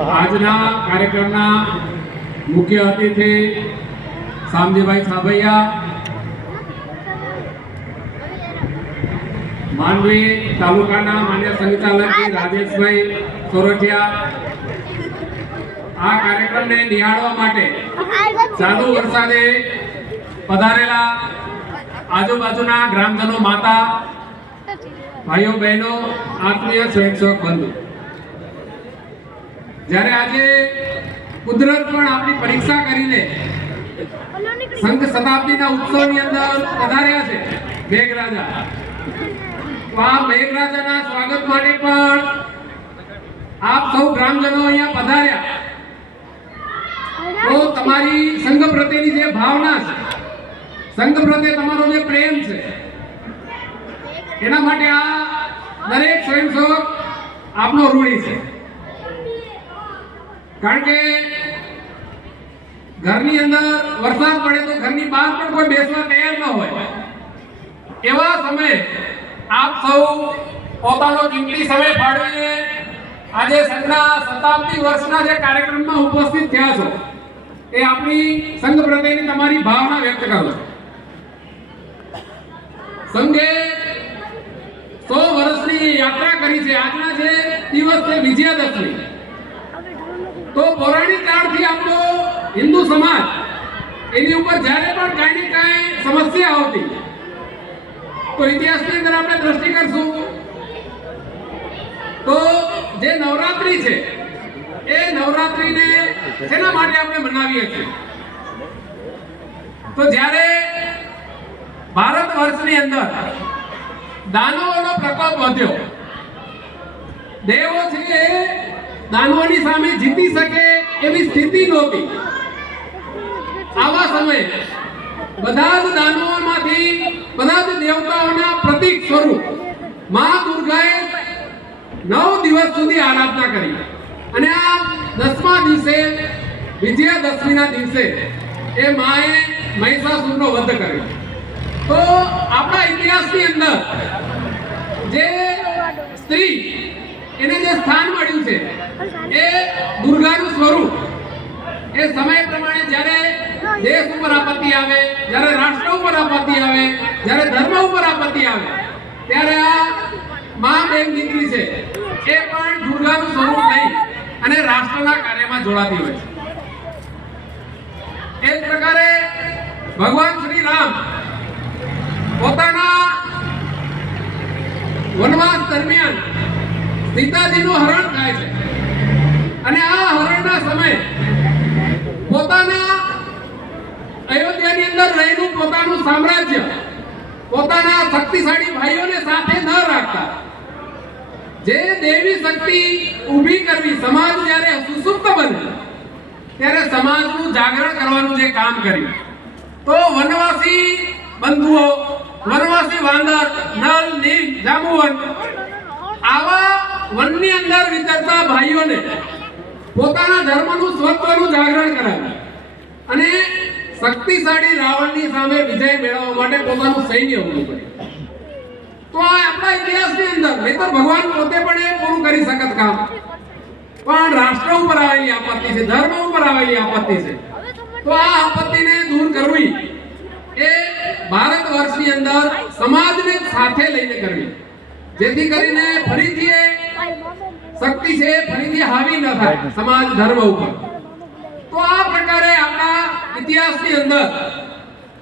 આજના કાર્યક્રમના મુખ્ય અતિથિ શામજીભાઈ છાભૈયા, માંડવી તાલુકાના માન્ય સંચાલક રાજેશભાઈ સોરઠિયા, આ કાર્યક્રમને નિહાળવા માટે ચાલુ વરસાદે પધારેલા આજુબાજુના ગ્રામજનો, માતા, ભાઈઓ, બહેનો, આત્મીય સ્વયંસેવક બંધુ, જ્યારે આજે કુદરત પણ આપણી પરીક્ષા કરીને સંઘ શતાબ્દીના ઉત્સવની અંદર પધાર્યા છે મેઘરાજા, તો આ મેઘરાજાના સ્વાગત માટે પણ આપ સૌ ગ્રામજનો અહીંયા પધાર્યા, તો તમારી સંઘ પ્રત્યેની જે ભાવના છે, સંઘ પ્રત્યે તમારો જે પ્રેમ છે, એના માટે આ દરેક સ્વયંસેવક આપનો ઋણી છે. કારણ કે ઘરની અંદર વરસાદ પડે તો ઘરની બહાર પણ કોઈ બેસવા તૈયાર ન હોય, એવા સમયે આપ સૌ પોતાનો કિંમતી સમય ફાળવીને આજે સંઘના શતાબ્દી વર્ષના જે કાર્યક્રમમાં ઉપસ્થિત થયા છો, એ આપણી સંઘ પ્રત્યેની તમારી ભાવના વ્યક્ત કરો છો. સંઘે 100 વર્ષની યાત્રા કરી છે. આજના જે દિવસ છે વિજયાદશમી, તો પૌરાણિક કાળથી આપણો હિન્દુ સમાજ એની ઉપર જ્યારે પણ કાંઈ ને કાંઈ સમસ્યા આવતી, તો ઇતિહાસની અંદર આપણે દ્રષ્ટિ કરશું તો જે નવરાત્રી છે, એ નવરાત્રીને શેના માટે આપણે મનાવીએ છીએ? તો જ્યારે ભારત વર્ષની અંદર દાનવોનો પ્રકોપ વધ્યો, દેવો છે દાનવોની સામે જીતી શકે એવી સ્થિતિ નહોતી, આવા સમયે બધા જ દાનવોમાંથી, બધા જ દેવતાઓના પ્રતીક સ્વરૂપ મા દુર્ગાએ 9 દિવસ સુધી આરાધના કરી, અને આ 10મા દિવસે વિજયાદશમીના દિવસે એ માએ મહિષાસુરનો વધ કર્યો. તો આપણા ઇતિહાસની અંદર જે સ્ત્રી એને જે સ્થાન મળ્યું છે, એ દુર્ગાનું સ્વરૂપ, એ સમય પ્રમાણે જ્યારે દેશ ઉપર આપત્તિ આવે, જ્યારે રાષ્ટ્ર ઉપર આપત્તિ આવે, જ્યારે ધર્મ ઉપર આપત્તિ આવે, ત્યારે આ મા બેન દીકરી છે એ પણ દુર્ગાનું સ્વરૂપ લઈ અને રાષ્ટ્રના કાર્યમાં જોડાતી હોય છે. એ જ પ્રકારે ભગવાન શ્રી રામ પોતાના વનવાસ દરમિયાન સીતાજીનું હરણ થાય છે, અને આ હરણના સમયે પોતાના અયોધ્યાની અંદર રહેલું પોતાનું સામ્રાજ્ય, પોતાના શક્તિશાળી ભાઈઓને સાથે ન રાખતા, જે દેવી શક્તિ ઊભી કરવી, સમાજ જ્યારે સુસુપ્ત બને ત્યારે સમાજનું જાગરણ કરવાનું જે કામ કર્યું, તો વનવાસી બંધુઓ, વનવાસી વાંદર, નલ, નીલ, જાંબુવન, આવા વનની અંદર વિચરતા ભાઈઓને પોતાના ધર્મનું સ્વત્વનું જાગરણ કરાવ્યું, અને શક્તિશાળી રાવણની સામે વિજય મેળવવા માટે પોતાનું સૈન્ય ઊભું કર્યું. તો આ આપણા ઇતિહાસની અંદર, નહીં તો ભગવાન પોતે પણ એ પૂરું કરી શકત કામ, પણ રાષ્ટ્ર ઉપર આવેલી આપત્તિ છે, ધર્મ ઉપર આવેલી આપત્તિ છે, તો આ આપત્તિને દૂર કરવી એ ભારત વર્ષની અંદર સમાજને સાથે લઈને કરવી, જેથી કરીને ફરીથી શક્તિ છે ફરીથી હાવી ન થાય સમાજ ધર્મ ઉપર. તો આ પ્રકારે આપણા ઇતિહાસની અંદર